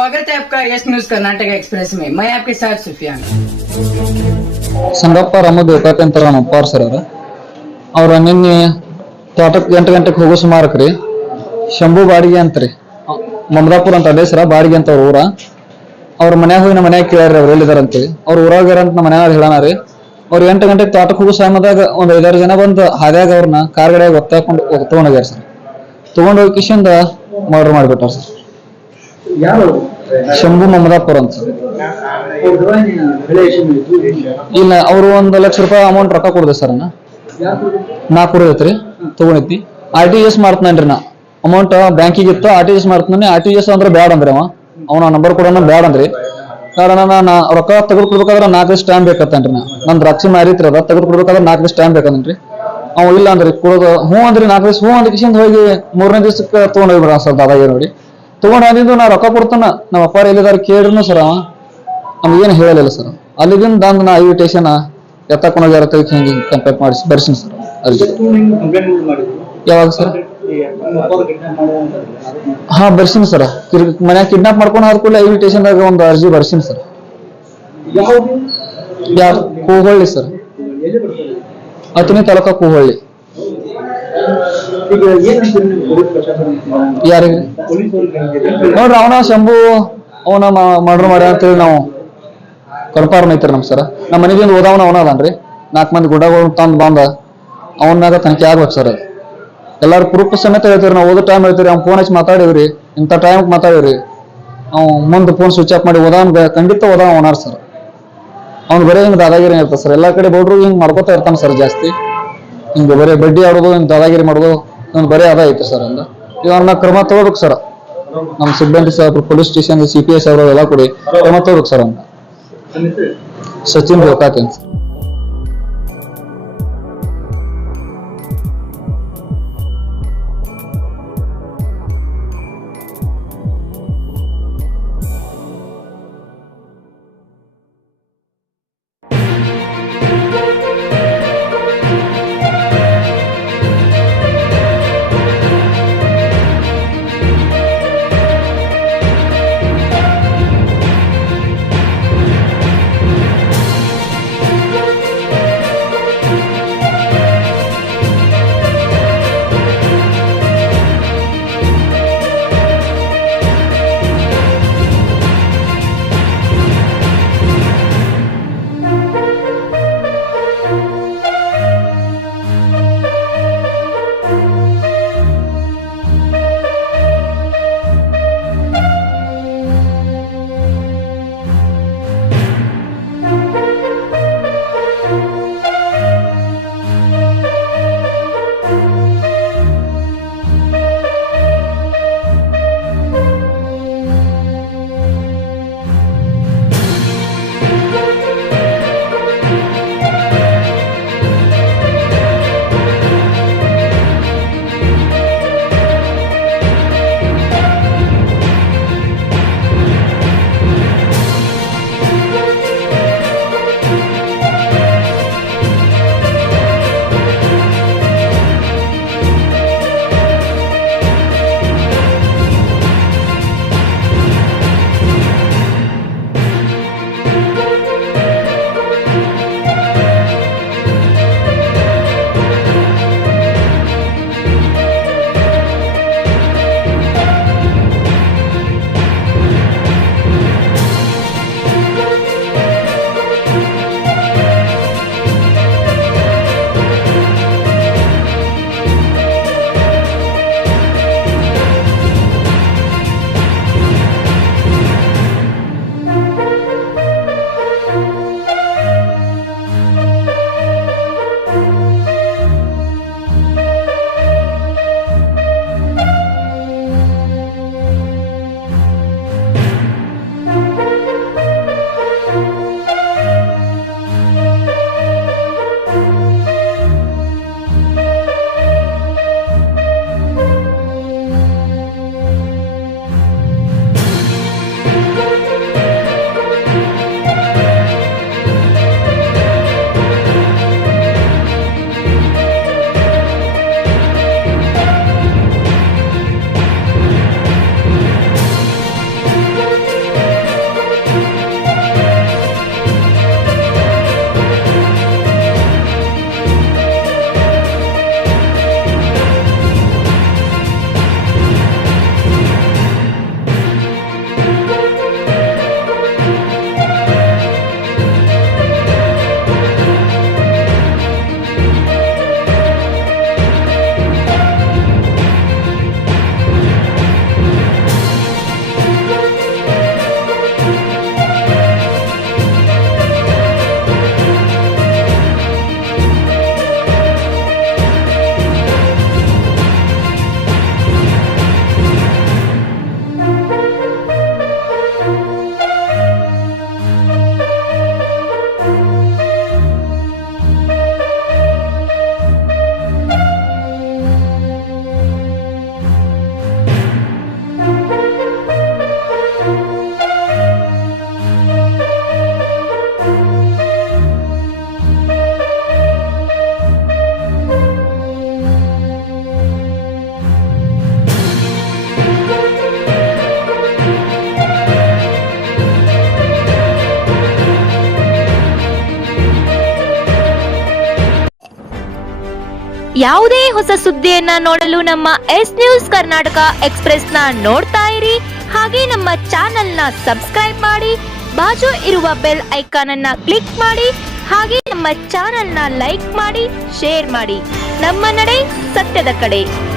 स्वागत है आपका यस न्यूज कर्नाटक एक्सप्रेस में। मैं आपके साथ सुफियान। ಸಂಗಪ್ಪ ರಾಮದೇವಕಾತಿ ಅಂತಾರ ನಮ್ಮ ಅಪ್ಪಾರ ಸರ್ ಅವ್ರ ನಿನ್ನೆ ತೋಟಕ್ಕೆ 8 ಗಂಟೆಗೆ ಹೋಗೋ ಸುಮಾರಕ್ರಿ ಶಂಭು ಬಾಡಿಗೆ ಅಂತ್ರಿ ಮಮದಾಪುರ ಅಂತ ಅದೇ ಸರ ಬಾಡಿಗೆ ಅಂತ ಅವ್ರ ಊರ ಅವ್ರ ಮನ್ಯಾಗ ಹೋಗಿ ನಮ್ಮ ಮನ್ಯಾಗ ಕೇಳ್ರಿ ಅವ್ರು ಎಲ್ಲಿದಾರಂತೇಳಿ ಅವ್ರ ಊರಾಗ ಅಂತ ನಮ್ಮ ಮನ್ಯಾಗ ಹೇಳಾನ ರೀ ಅವ್ರು 8 ಗಂಟೆಗೆ ತೋಟಕ್ಕೆ ಹೋಗೋ ಸಮಯದಾಗ ಒಂದ್ 5-6 ಜನ ಬಂದು ಹಾದ್ಯಾಗ ಅವ್ರನ್ನ ಕಾರ್ ಗಾಡಿಯಾಗ ಒತ್ತಾಕೊಂಡು ತಗೊಂಡೋಗ್ಯಾರ ಸರ್. ತಗೊಂಡೋಗಿ ಕಿಶಿಂದ ಮರ್ಡರ್ ಮಾಡಿಬಿಟ್ಟಾರ ಸರ್. ಶಂಭು ಮಮದಾಪುರ ಅಂತ ಸರ್. ಇಲ್ಲ ಅವ್ರು 1 ಲಕ್ಷ ರೂಪಾಯಿ ಅಮೌಂಟ್ ರೊಕ್ಕ ಕೊಡ್ದೆ ಸರ್. 4 ಐತ್ರಿ ತಗೊಂಡಿದ್ನಿ. RTGS ಮಾಡ್ತಾನ್ರಿ ನಾ ಅಮೌಂಟ್ ಬ್ಯಾಂಕಿಗೆ ಇತ್ತು. RTGS ಮಾಡ್ತಾನೆ. RTGS ಅಂದ್ರೆ ಬ್ಯಾಡ ಅಂದ್ರಿ ಅವನ ನಂಬರ್ ಕೊಡೋಣ ಬ್ಯಾಡ ಅಂದ್ರಿ. ಕಾರಣ ನಾ ರೊಕ್ಕ ತೆಗೆದುಕೊಡ್ಬೇಕಾದ್ರೆ 4 ಸ್ಟ್ಯಾಂಪ್ ಬೇಕತ್ತನ್ರಿ. ನನ್ ದ್ರಾಕ್ಷಿ ಮಾರಿತ್ರಿ ಅದ ತೆಗೆದುಕೊಡ್ಬೇಕಾದ್ರೆ 4 ಸ್ಟ್ಯಾಂಪ್ ಬೇಕಂದ್ರಿ. ಅವ್ ಇಲ್ಲ ಅಂದ್ರಿ ಕೊಡೋದು ಹ್ಞೂ ಅಂದ್ರಿ. 4 ದಿವಸ ಹ್ಞೂ ಅಂದ ಕಿಶಿಂದ ಹೋಗಿ 3ನೇ ದಿವಸಕ್ಕೆ ತಗೊಂಡ್ ಹೋಗ್ಬಿಡ ಸರ್. ದಾದಾಗೆ ನೋಡಿ ತಗೊಂಡ್ ಬಂದಿದ್ದು ನಾ ರೊಕ್ಕ ಕೊಡ್ತಾನ ನಮ್ಮ ಅಪ್ಪಾರ ಎಲ್ಲಿದಾರ ಕೇಳಿದ್ರು ಸರ್ ನಮ್ಗೇನು ಹೇಳಲಿಲ್ಲ ಸರ್. ಅಲ್ಲಿಗಿಂದ ನಾ ಇನ್ವಿಟೇಷನ್ ಎತ್ತಕೊಂಡು ಹೋಗ್ಯಾರ ಹಿಂಗೆ ಕಂಪ್ಲೇಂಟ್ ಮಾಡಿಸಿ ಬರ್ಸಿನಿ ಸರ್ ಅರ್ಜಿ. ಯಾವಾಗ ಸರ್? ಹಾ ಬರ್ಸಿನಿ ಸರ್. ಮನ್ಯಾಗ ಕಿಡ್ನಾಪ್ ಮಾಡ್ಕೊಂಡು ಆದ ಕೂಡಲೇ ಇನ್ವಿಟೇಷನ್ದಾಗ ಒಂದು ಅರ್ಜಿ ಬರ್ಸಿನಿ ಸರ್. ಯಾರು? ಕೂಹಳ್ಳಿ ಸರ್. ಅತನಿ ತಾಲೂಕ ಕೂಹಳ್ಳಿ. ಯಾರಿಗೆ ನೋಡ್ರಿ ಅವನ ಶಂಭು ಅವನ ಮರ್ಡರ್ ಮಾಡ್ಯ ಅಂತೇಳಿ ನಾವು ಕನ್ಫರ್ಮ್ ಐತ್ರಿ ನಮ್ ಸರ್. ನಮ್ಮ ಮನೆಗಿಂದ ಓದವನ ಅವನ ಅದನ್ರಿ. 4 ಮಂದಿ ಗುಡ್ಡಗಳು ತಂದ್ ಬಂದ ಅವನಾಗ ತನಿಖೆ ಆಗ್ಬೇಕು ಸರ್. ಎಲ್ಲಾರು ಪ್ರೂಫ್ ಸಮೇತ ಹೇಳ್ತೀವಿ ನಾವು. ಓದೋ ಟೈಮ್ ಹೇಳ್ತೀವಿ ಅವ್ನು ಫೋನ್ ಹಚ್ಚಿ ಮಾತಾಡಿವ್ರಿ. ಇಂಥ ಟೈಮ್ ಮಾತಾಡಿವ್ರಿ. ಅವ್ನು ಮುಂದೆ ಫೋನ್ ಸ್ವಿಚ್ ಆಫ್ ಮಾಡಿ ಓದವನ್ ಖಂಡಿತ ಓದವ ಅವನಾರ ಸರ್. ಅವ್ನು ಬರೀ ಹಿಂಗೆ ದಾದಾಗಿರಿ ಇರ್ತದೆ ಸರ್. ಎಲ್ಲಾ ಕಡೆ ಬೌಡ್ರು ಹಿಂಗ್ ಮಾಡ್ಕೋತಾ ಇರ್ತಾನ ಸರ್ ಜಾಸ್ತಿ. ಹಿಂಗೆ ಬರೀ ಬಡ್ಡಿ ಆಡೋದು ಹಿಂಗೆ ದಾದಾಗಿರಿ ಮಾಡೋದು ಒಂದು ಬರೀ ಅದ ಐತೆ ಸರ್. ಅಂದ ಇವ್ರನ್ನ ಕ್ರಮ ತಗೋಬೇಕು ಸರ್. ನಮ್ಮ ಸಿಬ್ಬಂದಿ ಸಾಹೇಬ್ರು ಪೊಲೀಸ್ ಸ್ಟೇಷನ್ CPS ಅವರು ಎಲ್ಲ ಕೂಡಿ ಕ್ರಮ ತಗೋಬೇಕು ಸರ್. ಅಂತ ಸಚಿನ್ ಗೋಕಾತಿ ಅಂತ. ಯಾವುದೇ ಹೊಸ ಸುದ್ದಿಯನ್ನ ನೋಡಲು ನಮ್ಮ ಎಸ್ ನ್ಯೂಸ್ ಕರ್ನಾಟಕ ಎಕ್ಸ್‌ಪ್ರೆಸ್ನ ನೋಡ್ತಾ ಇರಿ. ಹಾಗೆ ನಮ್ಮ ಚಾನೆಲ್ನ ಸಬ್ಸ್ಕ್ರೈಬ್ ಮಾಡಿ, ಬಾಜು ಇರುವ ಬೆಲ್ ಐಕಾನ್ ಅನ್ನ ಕ್ಲಿಕ್ ಮಾಡಿ. ಹಾಗೆ ನಮ್ಮ ಚಾನೆಲ್ನ ಲೈಕ್ ಮಾಡಿ, ಶೇರ್ ಮಾಡಿ. ನಮ್ಮ ನಡೆ ಸತ್ಯದ ಕಡೆ.